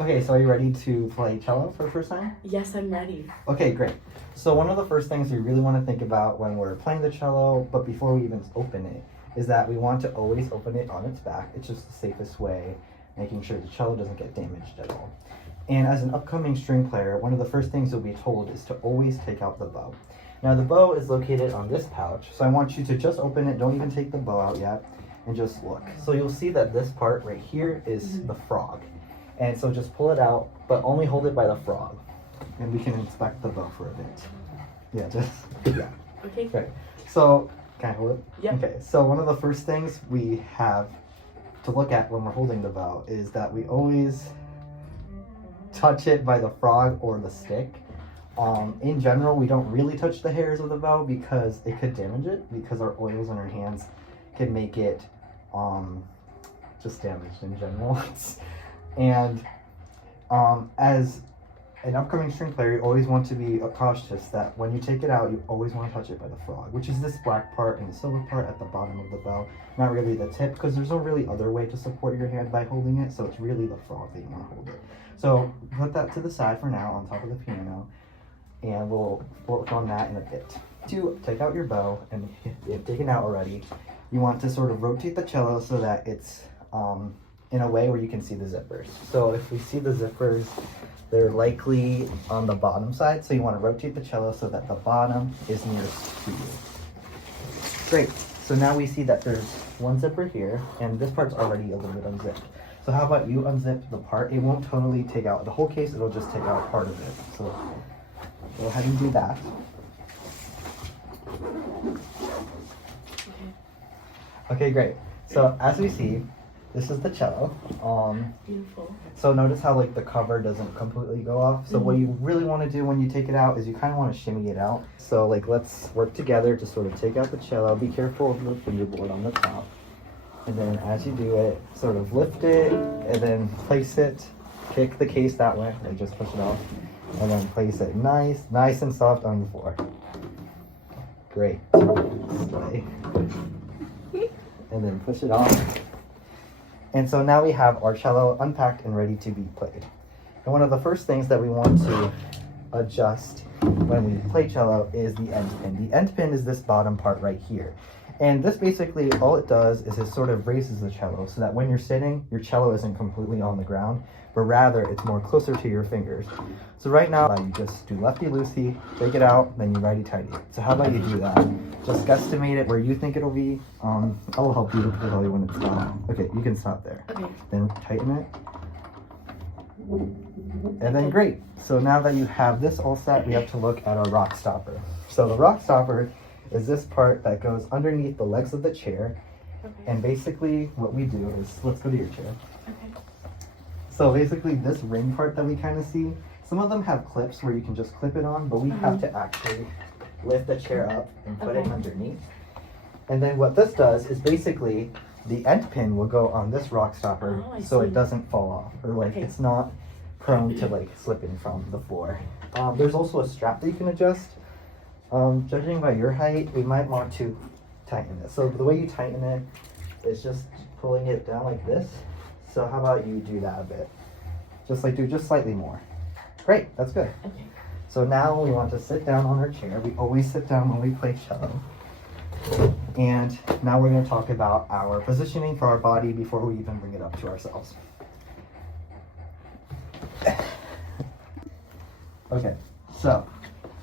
Okay, so are you ready to play cello for the first time? Yes, I'm ready. Okay, great. So one of the first things we really want to think about when we're playing the cello, but before we even open it, is that we want to always open it on its back. It's just the safest way, making sure the cello doesn't get damaged at all. And as an upcoming string player, one of the first things you'll be told is to always take out the bow. Now the bow is located on this pouch, so I want you to just open it, don't even take the bow out yet, and just look. So you'll see that this part right here is the frog. And so just pull it out, but only hold it by the frog. And we can inspect the bow for a bit. Yeah, yeah. Okay. Great. So, can I hold it? Yep. Okay, so one of the first things we have to look at when we're holding the bow is that we always touch it by the frog or the stick. In general, we don't really touch the hairs of the bow because it could damage it, because our oils on our hands can make it just damaged in general. And as an upcoming string player, you always want to be cautious that when you take it out, you always want to touch it by the frog, which is this black part and the silver part at the bottom of the bow. Not really the tip, because there's no really other way to support your hand by holding it, so it's really the frog that you want to hold it. So put that to the side for now on top of the piano, and we'll work on that in a bit. To take out your bow, and you've taken it out already, you want to sort of rotate the cello so that it's in a way where you can see the zippers. So if we see the zippers, they're likely on the bottom side, so you want to rotate the cello so that the bottom is nearest to you. Great, so now we see that there's one zipper here, and this part's already a little bit unzipped. So how about you unzip the part? It won't totally take out the whole case, it'll just take out part of it. So go ahead and do that. Okay, great. So as we see, this is the cello. Beautiful. So notice how like the cover doesn't completely go off. So what you really want to do when you take it out is you kind of want to shimmy it out. So like let's work together to sort of take out the cello. Be careful of the fingerboard on the top. And then as you do it, sort of lift it and then place it. Kick the case that way. Like just push it off. And then place it nice and soft on the floor. Great. Slay. And then push it off. And so now we have our cello unpacked and ready to be played. And one of the first things that we want to adjust when we play cello is the end pin. The end pin is this bottom part right here. And this basically, all it does is it sort of raises the cello so that when you're sitting, your cello isn't completely on the ground, but rather it's more closer to your fingers. So right now, you just do lefty-loosey, take it out, then you righty-tighty it. So how about you do that? Just guesstimate it where you think it'll be. I'll help you tell you when it's done. Okay, you can stop there. Okay. Then tighten it. And then great. So now that you have this all set, we have to look at our rock stopper. So the rock stopper is this part that goes underneath the legs of the chair. Okay. And basically what we do is, let's go to your chair. Okay. So basically this ring part that we kind of see, some of them have clips where you can just clip it on, but we have to actually lift the chair up and put it underneath. And then what this does is basically the end pin will go on this rock stopper so it doesn't fall off, or like it's not prone to like slipping from the floor. There's also a strap that you can adjust. Judging by your height, we might want to tighten it. So the way you tighten it is just pulling it down like this. So how about you do that a bit? Just like do just slightly more. Great, that's good. Okay. So now we want to sit down on our chair. We always sit down when we play cello. And now we're going to talk about our positioning for our body before we even bring it up to ourselves. Okay, so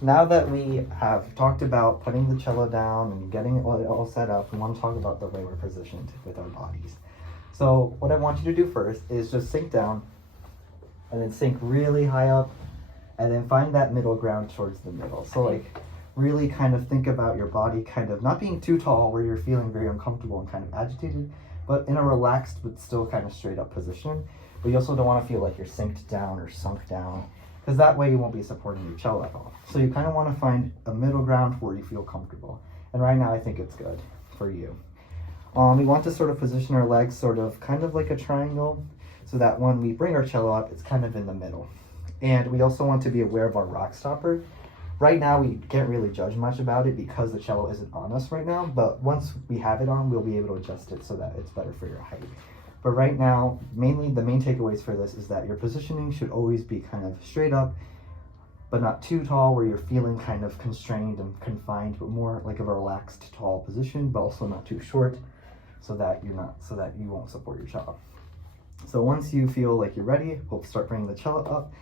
now that we have talked about putting the cello down and getting it all set up, we want to talk about the way we're positioned with our bodies. So what I want you to do first is just sink down and then sink really high up and then find that middle ground towards the middle. So like really kind of think about your body kind of not being too tall where you're feeling very uncomfortable and kind of agitated, but in a relaxed but still kind of straight up position. But you also don't want to feel like you're synced down or sunk down, because that way you won't be supporting your cello at all. So you kind of want to find a middle ground where you feel comfortable. And right now I think it's good for you. We want to sort of position our legs sort of kind of like a triangle so that when we bring our cello up, it's kind of in the middle. And we also want to be aware of our rock stopper. Right now, we can't really judge much about it because the cello isn't on us right now, but once we have it on, we'll be able to adjust it so that it's better for your height. But right now, mainly the main takeaways for this is that your positioning should always be kind of straight up, but not too tall where you're feeling kind of constrained and confined, but more like a relaxed tall position, but also not too short so that you won't support your cello. So once you feel like you're ready, we'll start bringing the cello up.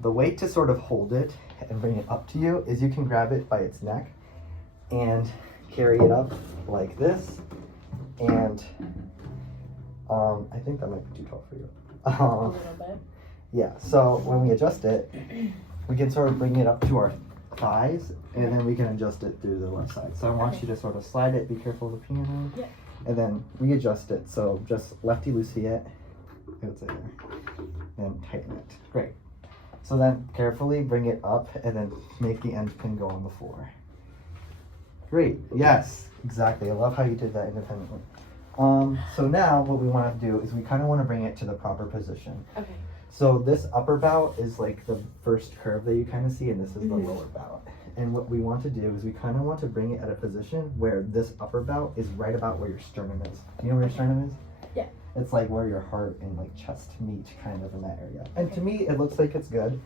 The way to sort of hold it and bring it up to you is you can grab it by its neck and carry it up like this. And I think that might be too tall for you. A little bit. Yeah, so when we adjust it, we can sort of bring it up to our thighs, and then we can adjust it through the left side. So I want you to sort of slide it, be careful of the piano, Yeah. and then readjust it. So just lefty-loosey it, it's there, and tighten it. Great. So then carefully bring it up, and then make the end pin go on the floor. Great, yes, exactly. I love how you did that independently. So now what we want to do is we kind of want to bring it to the proper position. Okay. So this upper bow is like the first curve that you kind of see, and this is the lower bow. And what we want to do is we kind of want to bring it at a position where this upper bow is right about where your sternum is. Do you know where your sternum is? Yeah. It's like where your heart and like chest meet, kind of in that area. And to me, it looks like it's good.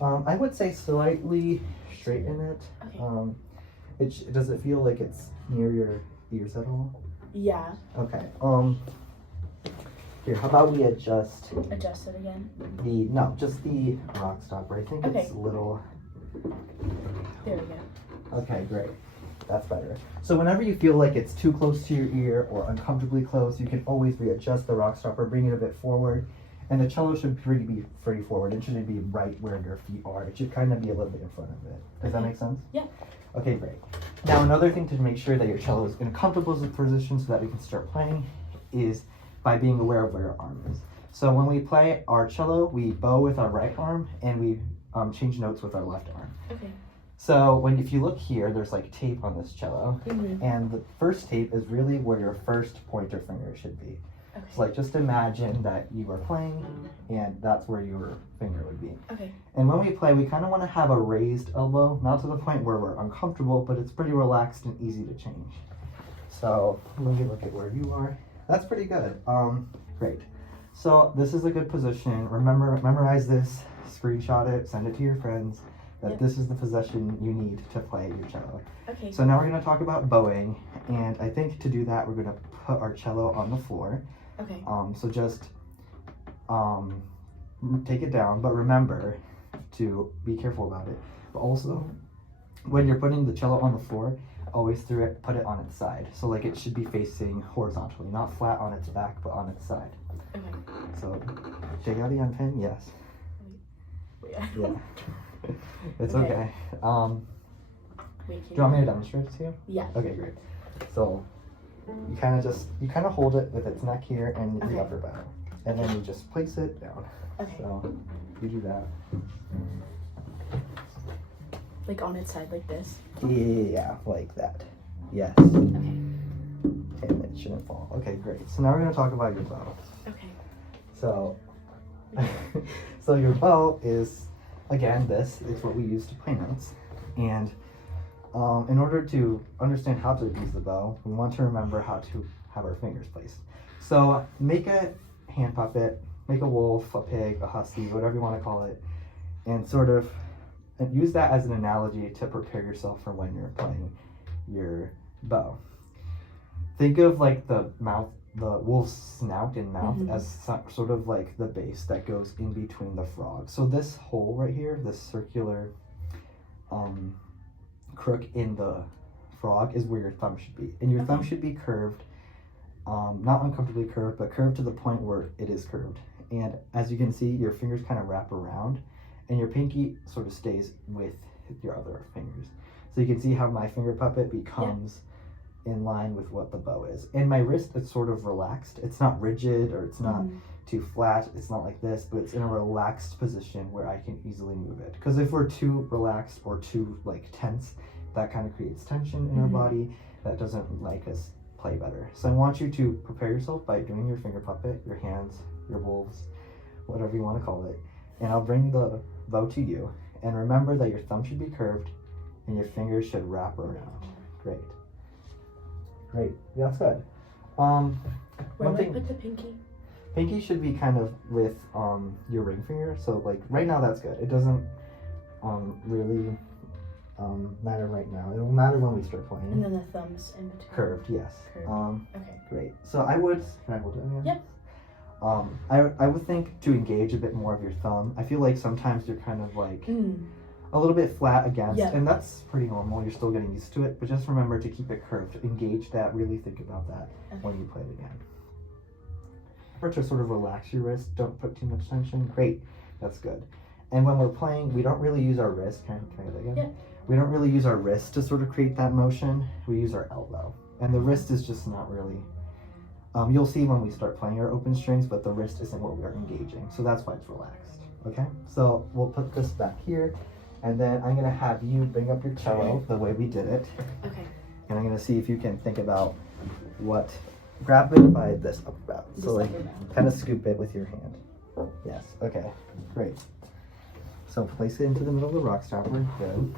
I would say slightly straighten it. Okay. Does it feel like it's near your ears at all? Yeah. Okay. Here, how about we adjust Adjust it again. just the rock stopper. I think it's a little. There we go. Okay, great. That's better. So whenever you feel like it's too close to your ear or uncomfortably close, you can always readjust the rock stopper, bring it a bit forward, and the cello should be pretty forward. It shouldn't be right where your feet are. It should kind of be a little bit in front of it. Does that make sense? Yeah. Okay, great. Now another thing to make sure that your cello is in a comfortable position so that we can start playing is by being aware of where your arm is. So when we play our cello, we bow with our right arm and we change notes with our left arm. Okay. So if you look here, there's like tape on this cello, Mm-hmm. and the first tape is really where your first pointer finger should be. Okay. So like just imagine that you are playing and that's where your finger would be. Okay. And when we play, we kind of want to have a raised elbow, not to the point where we're uncomfortable, but it's pretty relaxed and easy to change. So let me look at where you are. That's pretty good. Great. So this is a good position. Memorize this, screenshot it, send it to your friends, that this is the position you need to play your cello. Okay. So now we're going to talk about bowing, and I think to do that, we're going to put our cello on the floor. Okay. So just take it down, but remember to be careful about it. But also, when you're putting the cello on the floor, always put it on its side. So like it should be facing horizontally, not flat on its back, but on its side. Okay. So take out the end pin, yes. Yeah. Yeah. It's Okay. okay. Wait, Do you want me to demonstrate it to you? Yeah. Okay, great. So you kind of hold it with its neck here and the upper bow, and then you just place it down. Okay. So you do that. Like on its side, like this. Yeah, like that. Yes. Okay. And it shouldn't fall. Okay, great. So now we're gonna talk about your bow. Okay. So, so your bow is, again, this is what we use to play notes. And in order to understand how to use the bow, we want to remember how to have our fingers placed. So make a hand puppet, make a wolf, a pig, a husky, whatever you want to call it, and sort of use that as an analogy to prepare yourself for when you're playing your bow. Think of like the wolf's snout and mouth as sort of like the base that goes in between the frog. So this hole right here, this circular crook in the frog is where your thumb should be. And your thumb should be curved, not uncomfortably curved, but curved to the point where it is curved. And as you can see, your fingers kind of wrap around and your pinky sort of stays with your other fingers. So you can see how my finger puppet becomes in line with what the bow is. And my wrist is sort of relaxed. It's not rigid or it's not too flat. It's not like this, but it's in a relaxed position where I can easily move it. Because if we're too relaxed or too like tense, that kind of creates tension in our body that doesn't like us play better. So I want you to prepare yourself by doing your finger puppet, your hands, your wolves, whatever you want to call it. And I'll bring the bow to you. And remember that your thumb should be curved and your fingers should wrap around. Great. Great. Yeah, that's good. Where One do I thing, put the pinky? Pinky should be kind of with your ring finger. So like right now that's good. It doesn't really matter right now. It'll matter when we start playing. And then the thumbs in between. Curved, yes. Curved. Okay. Great. So I would. Can I hold it again? Yep. I would think to engage a bit more of your thumb. I feel like sometimes you're kind of like a little bit flat against, and that's pretty normal. You're still getting used to it, but just remember to keep it curved. Engage that. Really think about that when you play it again. Or to sort of relax your wrist. Don't put too much tension. Great. That's good. And when we're playing, we don't really use our wrist. Can I get that again? Yeah. We don't really use our wrist to sort of create that motion. We use our elbow. And the wrist is just not really... you'll see when we start playing our open strings, but the wrist isn't what we're engaging. So that's why it's relaxed. Okay? So we'll put this back here. And then I'm going to have you bring up your cello the way we did it. Okay. And I'm going to see if you can think about what... Grab it by this upper bout. So like kind of scoop it with your hand. Yes. Okay. Great. So place it into the middle of the rock stopper. Good.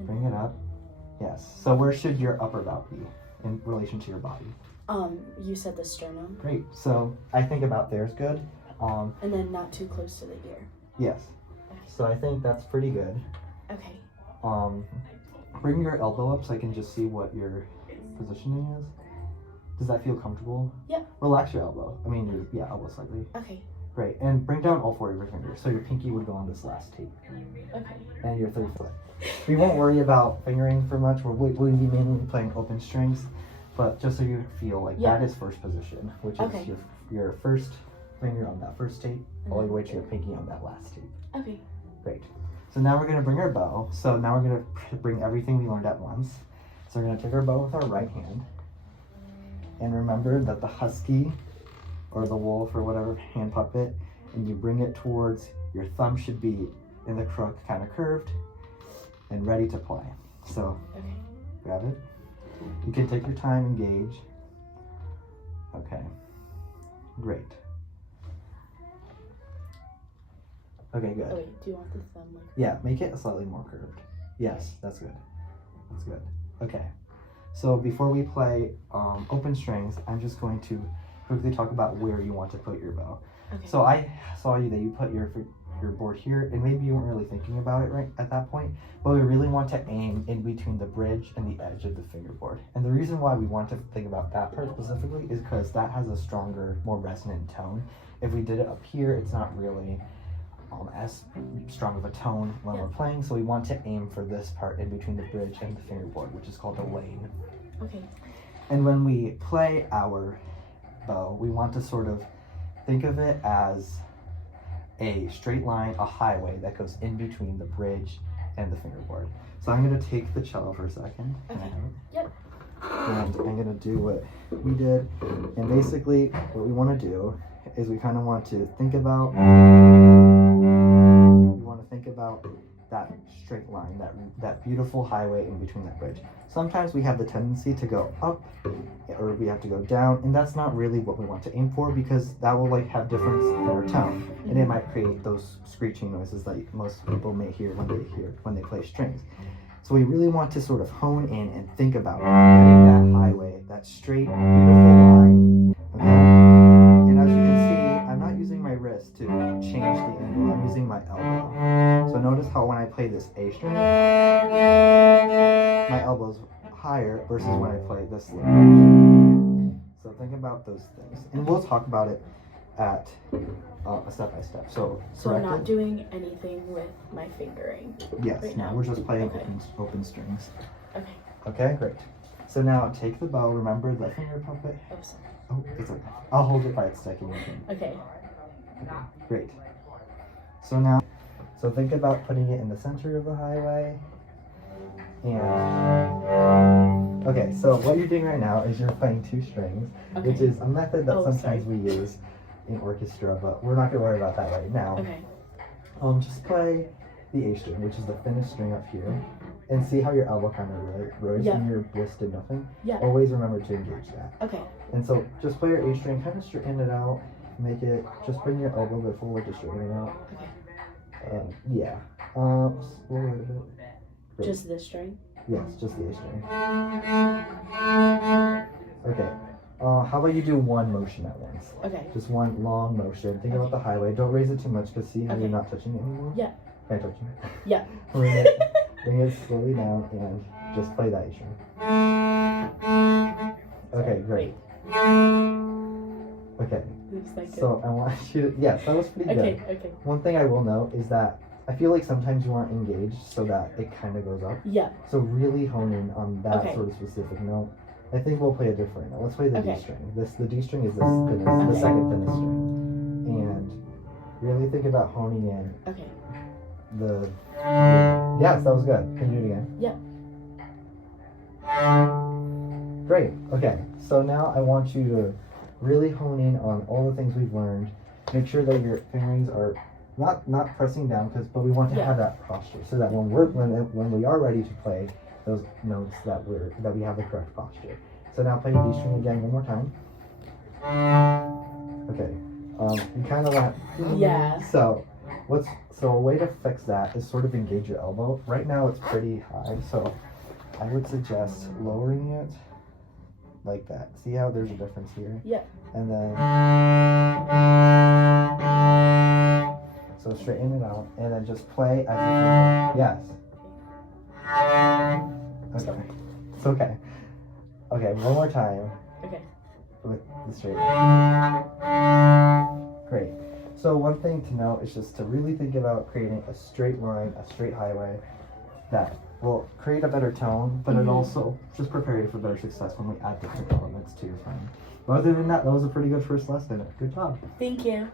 Bring it up. Yes. So where should your upper bout be in relation to your body? You said the sternum. Great. So I think about there's good. And then not too close to the ear. Yes. So I think that's pretty good. Okay. Bring your elbow up so I can just see what your positioning is. Does that feel comfortable? Yeah. Relax your elbow. I mean, your elbow slightly. Okay. Great. And bring down all four of your fingers. So your pinky would go on this last tape. Okay. And your third foot. We won't worry about fingering for much. We'll be mainly playing open strings. But just so you feel like that is first position, which is your first finger on that first tape, all the way to your pinky on that last tape. Okay. Great. So now we're going to bring our bow. So now we're going to bring everything we learned at once. So we're going to take our bow with our right hand. And remember that the husky or the wolf or whatever hand puppet, and you bring it towards your thumb should be in the crook, kind of curved and ready to play. So grab it. You can take your time, engage. Okay, great. Okay, good. Oh wait, do you want the thumb like? Yeah, make it slightly more curved. Yes, that's good. That's good. Okay. So before we play open strings, I'm just going to quickly talk about where you want to put your bow. Okay. So I saw you that you put your board here, and maybe you weren't really thinking about it right at that point, but we really want to aim in between the bridge and the edge of the fingerboard. And the reason why we want to think about that part specifically is because that has a stronger, more resonant tone. If we did it up here, it's not really as strong of a tone when we're playing, so we want to aim for this part in between the bridge and the fingerboard, which is called the lane. Okay. And when we play our bow, we want to sort of think of it as a straight line, a highway that goes in between the bridge and the fingerboard. So I'm going to take the cello for a second. Okay. Yep. And I'm going to do what we did. And basically, what we want to do is we kind of want to think about that straight line, that beautiful highway in between that bridge. Sometimes we have the tendency to go up or we have to go down, and that's not really what we want to aim for, because that will like have difference in our tone, and it might create those screeching noises that most people may hear when they play strings. So we really want to sort of hone in and think about getting that highway, that straight, beautiful line. Okay? And as you can see, I'm not using my wrist to change the angle, I'm using my elbow. So notice how when I play this A string, my elbow's higher versus when I play this little. So think about those things. And we'll talk about it at a step-by-step. So we're not doing anything with my fingering. Yes, right no, now. we're just playing open strings. Okay. Okay, great. So now take the bow, remember the finger puppet. Oh, sorry. Oh, it's okay. I'll hold it by its sticking. Okay. Great. So now, think about putting it in the center of the highway. And, okay, so what you're doing right now is you're playing two strings, which is a method that sometimes we use in orchestra, but we're not going to worry about that right now. Okay. Just play the A string, which is the thinnest string up here, and see how your elbow kind of rose and your wrist did nothing. Yeah. Always remember to engage that. Okay. And so just play your A string, kind of straighten it out, just bring your elbow a bit forward to straighten it out. Okay. Yeah. Great. Just this string? Yes, just the A string. Okay. How about you do one motion at once? Okay. Just one long motion. Think about the highway. Don't raise it too much because see how you're not touching it anymore? Yeah. Can I touch it? Yeah. Bring it slowly down and just play that string. Okay, great. Okay. Looks like So I want you to, yes, that was pretty good. Okay. One thing I will note is that I feel like sometimes you aren't engaged so that it kind of goes up. Yeah. So really hone in on that Okay. sort of specific note. I think we'll play a different note. Let's play the Okay. D string. The D string is the second thinnest string. And really think about honing in Okay. the yes, that was good. Can you do it again? Yeah. Great. Okay. So now I want you to really hone in on all the things we've learned. Make sure that your fingerings are not pressing down, but we want to have that posture so that when we are ready to play those notes that we have the correct posture. So now play the D string again one more time. Okay. You kind of went. Yeah. So a way to fix that is sort of engage your elbow. Right now it's pretty high, so I would suggest lowering it like that. See how there's a difference here? Yeah. And then so straighten it out and then just play as if you're yes. Okay. It's okay. Okay, one more time. Okay. With the straight. Great. So one thing to note is just to really think about creating a straight line, a straight highway that will create a better tone, but it also just prepare you for better success when we add different elements to your playing. But other than that, that was a pretty good first lesson. Good job. Thank you.